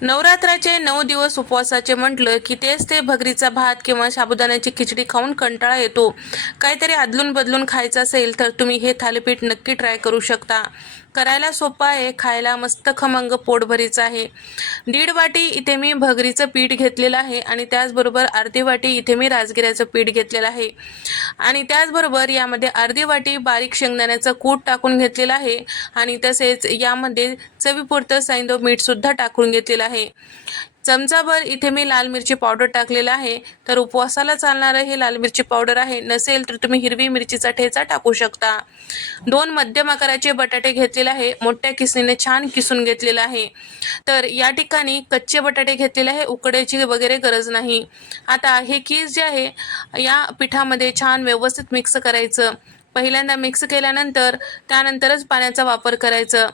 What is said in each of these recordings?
नवरात्राचे नऊ दिवस उपवासाचे म्हटलं की तेच ते भगरीचा भात किंवा साबुदाण्याची खिचडी खाऊन कंटाळा येतो. काहीतरी आदलून बदलून खायचं असेल तर तुम्ही हे थालीपीठ नक्की ट्राय करू शकता. करायला सोपं आहे खायला मस्त खमंग पोटभरीचं आहे. दीड वाटी इथे मी भगरीचं पीठ घेतलेलं आहे आणि त्याचबरोबर अर्धी वाटी इथे मी राजगिऱ्याचं पीठ घेतलेलं आहे. आणि त्याचबरोबर यामध्ये अर्धी वाटी बारीक शेंगदाण्याचं कूट टाकून घेतलेलं आहे आणि तसेच यामध्ये चवीपुरतं सैंदो मीठसुद्धा टाकून घेतलेलं आहे. चमचाभर इथे मी लाल मिरची पावडर टाकलेला आहे. तर उपवासाला चालणारं हे लाल मिरची पावडर आहे. नसेल तर तुम्ही हिरवी मिरचीचा ठेचा टाकू शकता. दोन मध्यम आकाराचे बटाटे घेतलेले आहे. मोठ्या किसणीने छान किसून घेतलेलं आहे. तर या ठिकाणी कच्चे बटाटे घेतलेले आहे. उकड्याची वगैरे गरज नाही. आता हे कीस जे आहे या पिठामध्ये छान व्यवस्थित मिक्स करायचं. पहिल्यांदा मिक्स केल्यानंतर त्यानंतरच पाण्याचा वापर करायचं.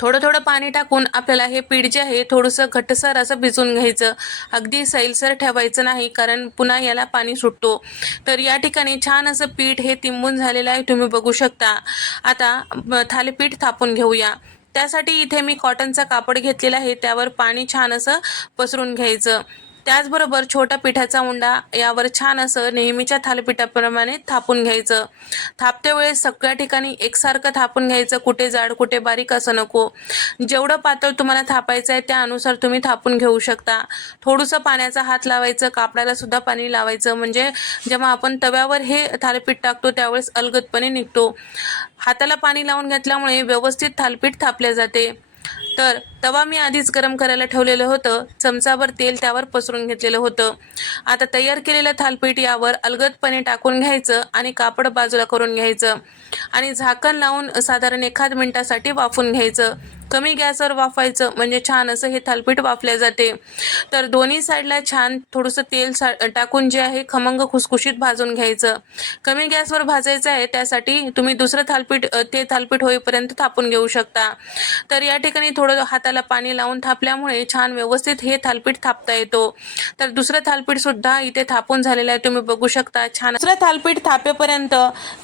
थोडं थोडं पाणी टाकून आपल्याला हे पीठ जे आहे थोडंसं घट्टसर असं भिजवून घ्यायचं. अगदी सैलसर ठेवायचं नाही कारण पुन्हा याला पाणी सुटतो. तर या ठिकाणी छान असं पीठ हे तिंबून झालेलं आहे तुम्ही बघू शकता. आता थालीपीठ थापून घेऊया. त्यासाठी इथे मी कॉटनचा कापड घेतलेला आहे त्यावर पाणी छान असं पसरून घ्यायचं. त्याचबरोबर छोटा पिठाचा उंडा यावर छान असं नेहमीच्या थालीपीठाप्रमाणे थापून घ्यायचं. थापत्या वेळेस सगळ्या ठिकाणी एकसारखं थापून घ्यायचं. कुठे जाड कुठे बारीक असं नको. जेवढं पातळ तुम्हाला थापायचं आहे त्यानुसार तुम्ही थापून घेऊ शकता. थोडंसं पाण्याचा हात लावायचं कापडाला सुद्धा पाणी लावायचं. म्हणजे जेव्हा आपण तव्यावर हे थालीपीठ टाकतो त्यावेळेस अलगदपणे निघतो. हाताला पाणी लावून घेतल्यामुळे व्यवस्थित थालीपीठ थापले जाते. तर तवा मी आधीच गरम करायला ठेवलेलं होतं. चमचाभर तेल त्यावर पसरून घेतलेलं होतं. आता तयार केलेलं थालपीठ यावर अलगदपणे टाकून घ्यायचं आणि कापड बाजूला करून घ्यायचं. आणि झाकण लावून साधारण एखाद मिनिटासाठी वाफून घ्यायचं. कमी गॅसवर वाफायचं म्हणजे छान असं हे थालपीठ वाफले जाते. तर दोन्ही साईडला छान थोडंसं तेल सा टाकून जे आहे खमंग खुसखुशीत भाजून घ्यायचं. कमी गॅसवर भाजायचं आहे त्यासाठी तुम्ही दुसरं थालपीठ ते थालपीठ होईपर्यंत थापून घेऊ शकता. तर या ठिकाणी थोडं हाताला पाणी लावून थापल्यामुळे छान व्यवस्थित हे थालपीठ थापता येतो. तर दुसरं थालपीठ सुद्धा इथे थापून झालेलं आहे तुम्ही बघू शकता. छान दुसरं थालपीठ थापेपर्यंत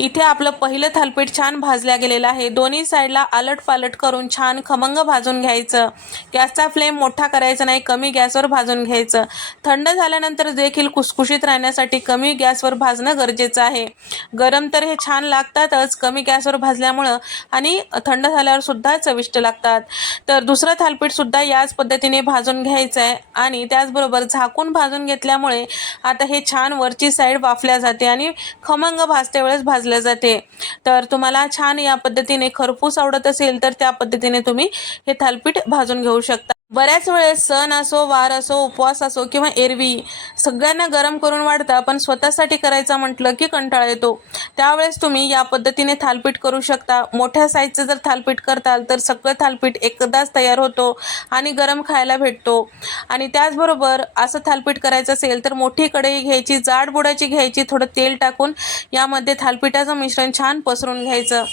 इथे आपलं पहिलं थालपीठ छान भाजल्या गेलेलं आहे. दोन्ही साईडला आलट पालट करून छान खम खमंग भाजून घ्यायचं. गॅसचा फ्लेम मोठा करायचा नाही कमी गॅसवर भाजून घ्यायचं. थंड झाल्यानंतर देखील कुसकुशीत राहण्यासाठी कमी गॅसवर भाजणं गरजेचं आहे. गरम तर हे छान लागतातच कमी गॅसवर भाजल्यामुळं आणि थंड झाल्यावर सुद्धा चविष्ट लागतात. तर दुसरं थालपीठ सुद्धा याच पद्धतीने भाजून घ्यायचं आहे आणि त्याचबरोबर झाकून भाजून घेतल्यामुळे आता हे छान वरची साईड वाफल्या जाते आणि खमंग भाजते वेळेस भाजल्या जाते. तर तुम्हाला छान या पद्धतीने खरपूस आवडत असेल तर त्या पद्धतीने तुम्ही हे थालपीठ भाजून घेऊ शकता. बऱ्याच वेळेस सण असो वार असो उपवास असो किंवा एरवी सगळ्यांना गरम करून वाढतं. पण स्वतःसाठी करायचं म्हटलं की कंटाळा येतो. त्यावेळेस तुम्ही या पद्धतीने थालपीठ करू शकता. मोठ्या साईजचं जर थालपीठ करताल तर सगळं थालपीठ एकदाच तयार होतो आणि गरम खायला भेटतो. आणि त्याचबरोबर असं थालपीठ करायचं असेल तर मोठी कढई घ्यायची जाड बुडाची घ्यायची थोडं तेल टाकून यामध्ये थालपीठाचं मिश्रण छान पसरून घ्यायचं.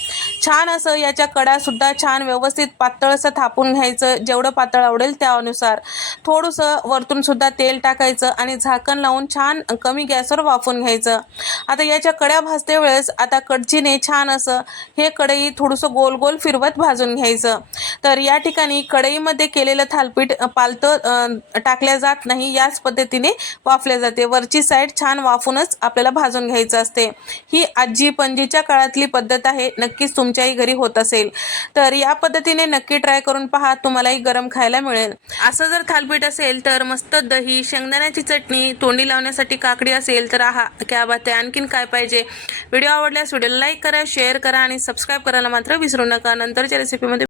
छान असं याच्या कडासुद्धा छान व्यवस्थित पातळ असं थापून घ्यायचं. जेवढं पातळ आवडेल त्यानुसार. थोडंसं वरतून सुद्धा तेल टाकायचं आणि झाकण लावून छान कमी गॅसवर वाफून घ्यायचं. आता याच्या कड्या भाजते वेळेस आता कडचीने छान असं हे कढई थोडंसं गोल गोल फिरवत भाजून घ्यायचं. तर या ठिकाणी कढईमध्ये केलेलं थालपीठ पालतं टाकल्या जात नाही याच पद्धतीने वाफल्या जाते. वरची साईड छान वाफूनच आपल्याला भाजून घ्यायचं असते. ही आजी पणजीच्या काळातली पद्धत आहे. नक्कीच तुमच्याही घरी होत असेल. तर या पद्धतीने नक्की ट्राय करून पहा. तुम्हालाही गरम खायला मिळेल. असं जर थालपीठ असेल तर मस्त दही शेंगदाण्याची चटणी तोंडी लावण्यासाठी काकडी असेल तर आहा क्या बात आहे. आणखीन काय पाहिजे? व्हिडिओ आवडल्यास व्हिडिओला लाईक करा शेअर करा आणि सबस्क्राईब करायला मात्र विसरू नका. नंतरच्या रेसिपीमध्ये